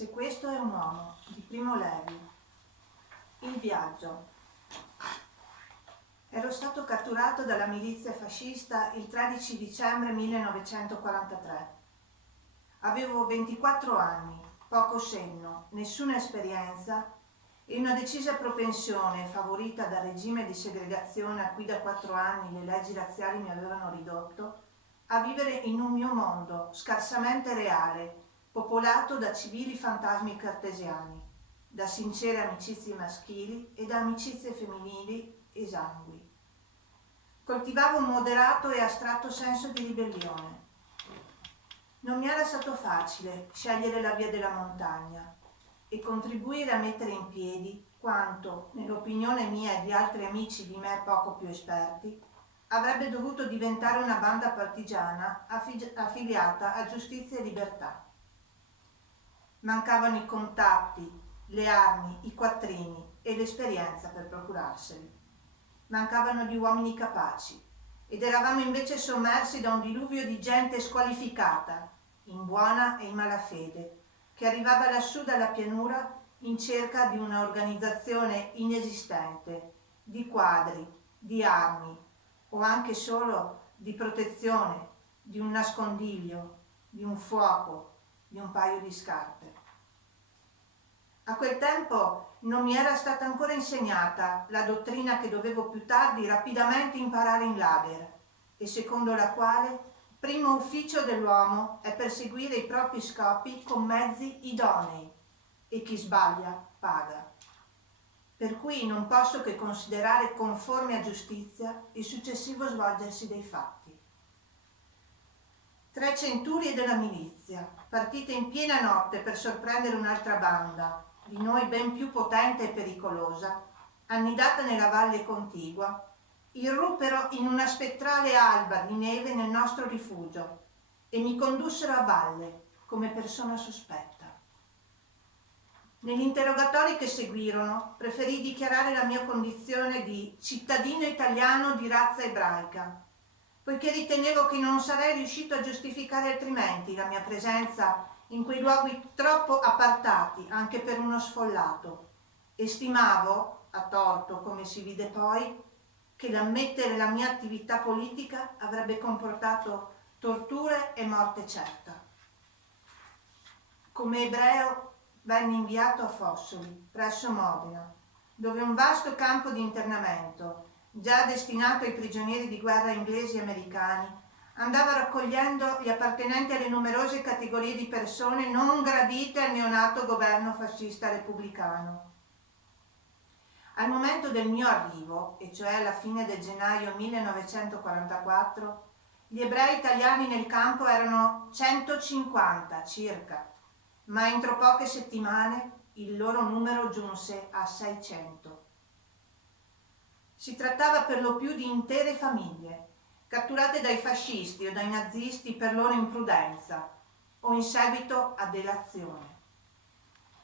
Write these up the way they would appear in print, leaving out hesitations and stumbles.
Se questo è un uomo, di Primo Levi. Il viaggio. Ero stato catturato dalla milizia fascista il 13 dicembre 1943. Avevo 24 anni, poco senno, nessuna esperienza e una decisa propensione, favorita dal regime di segregazione a cui da 4 anni le leggi razziali mi avevano ridotto, a vivere in un mio mondo scarsamente reale, popolato da civili fantasmi cartesiani, da sincere amicizie maschili e da amicizie femminili esangui. Coltivavo un moderato e astratto senso di ribellione. Non mi era stato facile scegliere la via della montagna e contribuire a mettere in piedi quanto, nell'opinione mia e di altri amici di me poco più esperti, avrebbe dovuto diventare una banda partigiana affiliata a Giustizia e Libertà. Mancavano i contatti, le armi, i quattrini e l'esperienza per procurarseli. Mancavano gli uomini capaci ed eravamo invece sommersi da un diluvio di gente squalificata, in buona e in malafede, che arrivava lassù dalla pianura in cerca di una organizzazione inesistente, di quadri, di armi o anche solo di protezione, di un nascondiglio, di un fuoco, di un paio di scarpe. A quel tempo non mi era stata ancora insegnata la dottrina che dovevo più tardi rapidamente imparare in lager e secondo la quale primo ufficio dell'uomo è perseguire i propri scopi con mezzi idonei e chi sbaglia paga. Per cui non posso che considerare conforme a giustizia il successivo svolgersi dei fatti. 3 centurie della milizia, partite in piena notte per sorprendere un'altra banda, di noi ben più potente e pericolosa, annidata nella valle contigua, irruppero in una spettrale alba di neve nel nostro rifugio e mi condussero a valle come persona sospetta. Negli interrogatori che seguirono preferì dichiarare la mia condizione di cittadino italiano di razza ebraica, poiché ritenevo che non sarei riuscito a giustificare altrimenti la mia presenza in quei luoghi troppo appartati anche per uno sfollato, e stimavo, a torto come si vide poi, che l'ammettere la mia attività politica avrebbe comportato torture e morte certa. Come ebreo venne inviato a Fossoli, presso Modena, dove un vasto campo di internamento, già destinato ai prigionieri di guerra inglesi e americani, andava raccogliendo gli appartenenti alle numerose categorie di persone non gradite al neonato governo fascista repubblicano. Al momento del mio arrivo, e cioè alla fine del gennaio 1944, gli ebrei italiani nel campo erano 150 circa, ma entro poche settimane il loro numero giunse a 600. Si trattava per lo più di intere famiglie, catturate dai fascisti o dai nazisti per loro imprudenza o in seguito a delazione.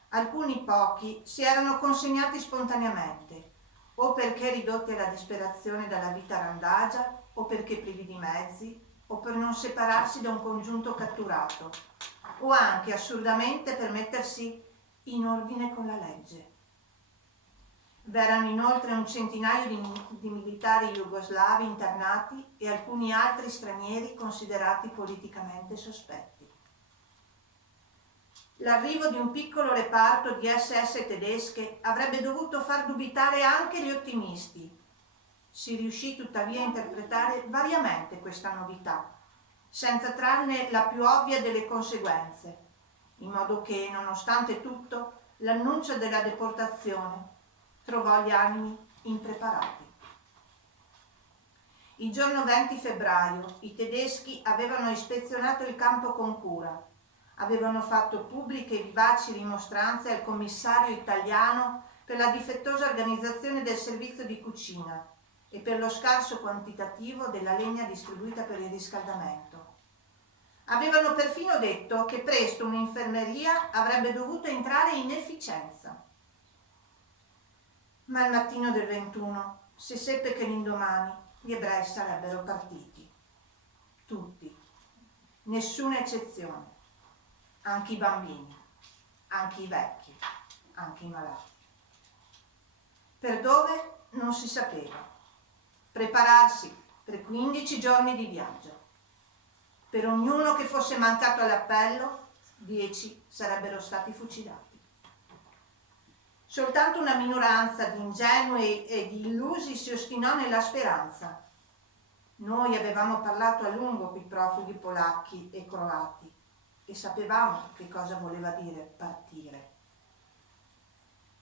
Alcuni pochi si erano consegnati spontaneamente, o perché ridotti alla disperazione dalla vita randagia, o perché privi di mezzi, o per non separarsi da un congiunto catturato, o anche assurdamente per mettersi in ordine con la legge. V'erano inoltre un centinaio di militari jugoslavi internati e alcuni altri stranieri considerati politicamente sospetti. L'arrivo di un piccolo reparto di SS tedesche avrebbe dovuto far dubitare anche gli ottimisti. Si riuscì tuttavia a interpretare variamente questa novità, senza trarne la più ovvia delle conseguenze, in modo che, nonostante tutto, l'annuncio della deportazione trovò gli animi impreparati. Il giorno 20 febbraio i tedeschi avevano ispezionato il campo con cura, avevano fatto pubbliche e vivaci rimostranze al commissario italiano per la difettosa organizzazione del servizio di cucina e per lo scarso quantitativo della legna distribuita per il riscaldamento. Avevano perfino detto che presto un'infermeria avrebbe dovuto entrare in efficienza. Ma il mattino del 21 si seppe che l'indomani gli ebrei sarebbero partiti. Tutti, nessuna eccezione, anche i bambini. anche i vecchi, anche i malati. Per dove non si sapeva. Prepararsi per 15 giorni di viaggio. Per ognuno che fosse mancato all'appello, 10 sarebbero stati fucilati. Soltanto una minoranza di ingenui e di illusi si ostinò nella speranza. Noi avevamo parlato a lungo con i profughi polacchi e croati e sapevamo che cosa voleva dire partire.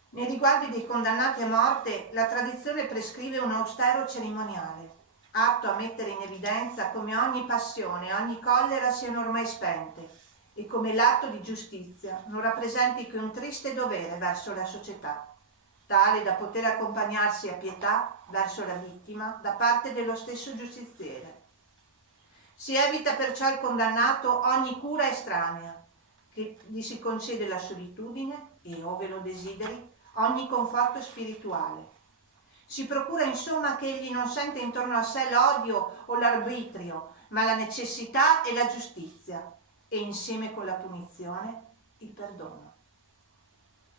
Nei riguardi dei condannati a morte, la tradizione prescrive un austero cerimoniale, atto a mettere in evidenza come ogni passione, ogni collera siano ormai spente e come l'atto di giustizia non rappresenti che un triste dovere verso la società, tale da poter accompagnarsi a pietà verso la vittima da parte dello stesso giustiziere. Si evita perciò al condannato ogni cura estranea, che gli si concede la solitudine e, ove lo desideri, ogni conforto spirituale. Si procura insomma che egli non sente intorno a sé l'odio o l'arbitrio, ma la necessità e la giustizia, e insieme con la punizione il perdono.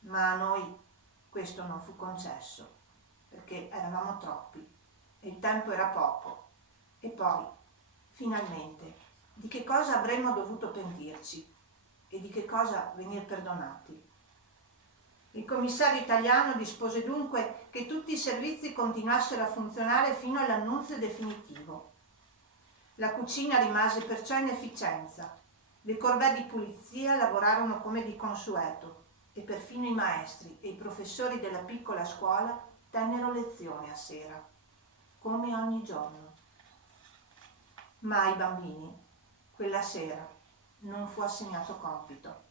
Ma a noi questo non fu concesso, perché eravamo troppi e il tempo era poco. E poi, finalmente, di che cosa avremmo dovuto pentirci e di che cosa venir perdonati? Il commissario italiano dispose dunque che tutti i servizi continuassero a funzionare fino all'annunzio definitivo. La cucina rimase perciò in efficienza, le corvée di pulizia lavorarono come di consueto e perfino i maestri e i professori della piccola scuola tennero lezione a sera, come ogni giorno. Ma ai bambini, quella sera, non fu assegnato compito.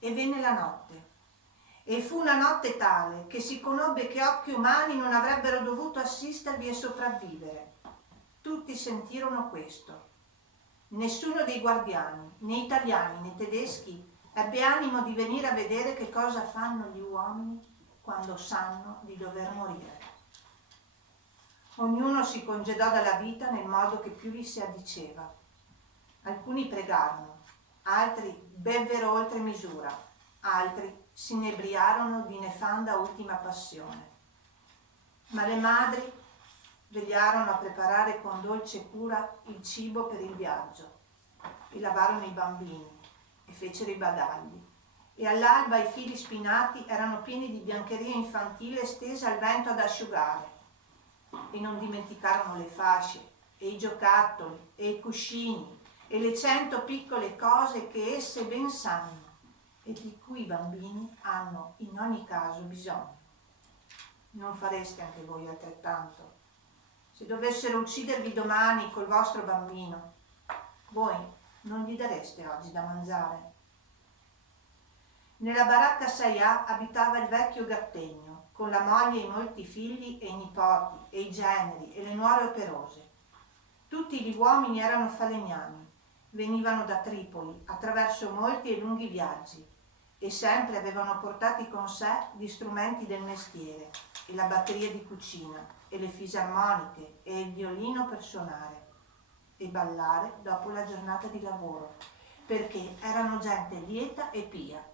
E venne la notte, e fu una notte tale che si conobbe che occhi umani non avrebbero dovuto assistervi e sopravvivere. Tutti sentirono questo. Nessuno dei guardiani, né italiani né tedeschi, ebbe animo di venire a vedere che cosa fanno gli uomini quando sanno di dover morire. Ognuno si congedò dalla vita nel modo che più gli si addiceva. Alcuni pregarono, altri bevvero oltre misura, altri si inebriarono di nefanda ultima passione. Ma le madri vegliarono a preparare con dolce cura il cibo per il viaggio, e lavarono i bambini, e fecero i bagagli, e all'alba i fili spinati erano pieni di biancheria infantile stesa al vento ad asciugare, e non dimenticarono le fasce, e i giocattoli, e i cuscini, e le 100 piccole cose che esse ben sanno, e di cui i bambini hanno in ogni caso bisogno. Non fareste anche voi altrettanto? Se dovessero uccidervi domani col vostro bambino, voi non gli dareste oggi da mangiare? Nella baracca 6A abitava il vecchio Gattegno, con la moglie e i molti figli e i nipoti, e i generi, e le nuore operose. Tutti gli uomini erano falegnami, venivano da Tripoli attraverso molti e lunghi viaggi, e sempre avevano portati con sé gli strumenti del mestiere, e la batteria di cucina, e le fisarmoniche, e il violino per suonare e ballare dopo la giornata di lavoro, perché erano gente lieta e pia.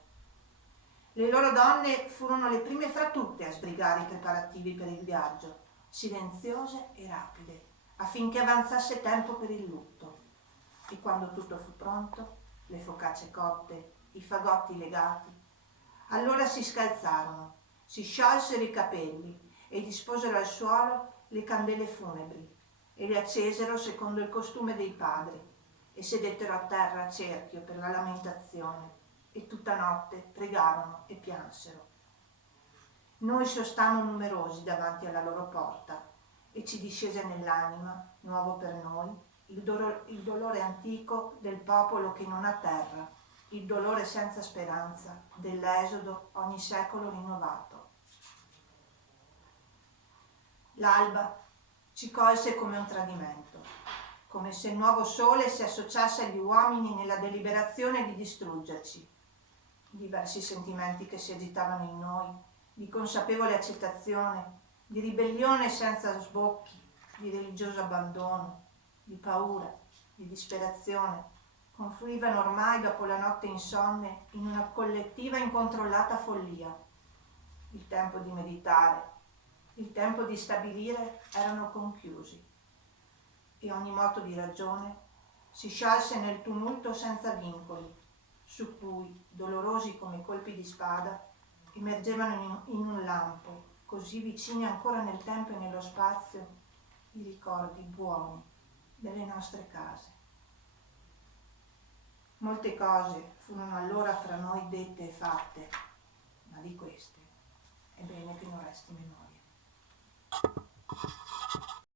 Le loro donne furono le prime fra tutte a sbrigare i preparativi per il viaggio, silenziose e rapide, affinché avanzasse tempo per il lutto. E quando tutto fu pronto, le focacce cotte, i fagotti legati, allora si scalzarono, si sciolsero i capelli e disposero al suolo le candele funebri e le accesero secondo il costume dei padri e sedettero a terra a cerchio per la lamentazione e tutta notte pregarono e piansero. Noi sostammo numerosi davanti alla loro porta e ci discese nell'anima, nuovo per noi, il dolore antico del popolo che non ha terra, il dolore senza speranza dell'esodo ogni secolo rinnovato. L'alba ci colse come un tradimento, come se il nuovo sole si associasse agli uomini nella deliberazione di distruggerci. Diversi sentimenti che si agitavano in noi, di consapevole accettazione, di ribellione senza sbocchi, di religioso abbandono, di paura, di disperazione, confluivano ormai dopo la notte insonne in una collettiva incontrollata follia. Il tempo di meditare, il tempo di stabilire erano conchiusi e ogni moto di ragione si sciolse nel tumulto senza vincoli, su cui, dolorosi come colpi di spada, emergevano in un lampo, così vicini ancora nel tempo e nello spazio, i ricordi buoni delle nostre case. Molte cose furono allora fra noi dette e fatte, ma di queste è bene che non resti memoria.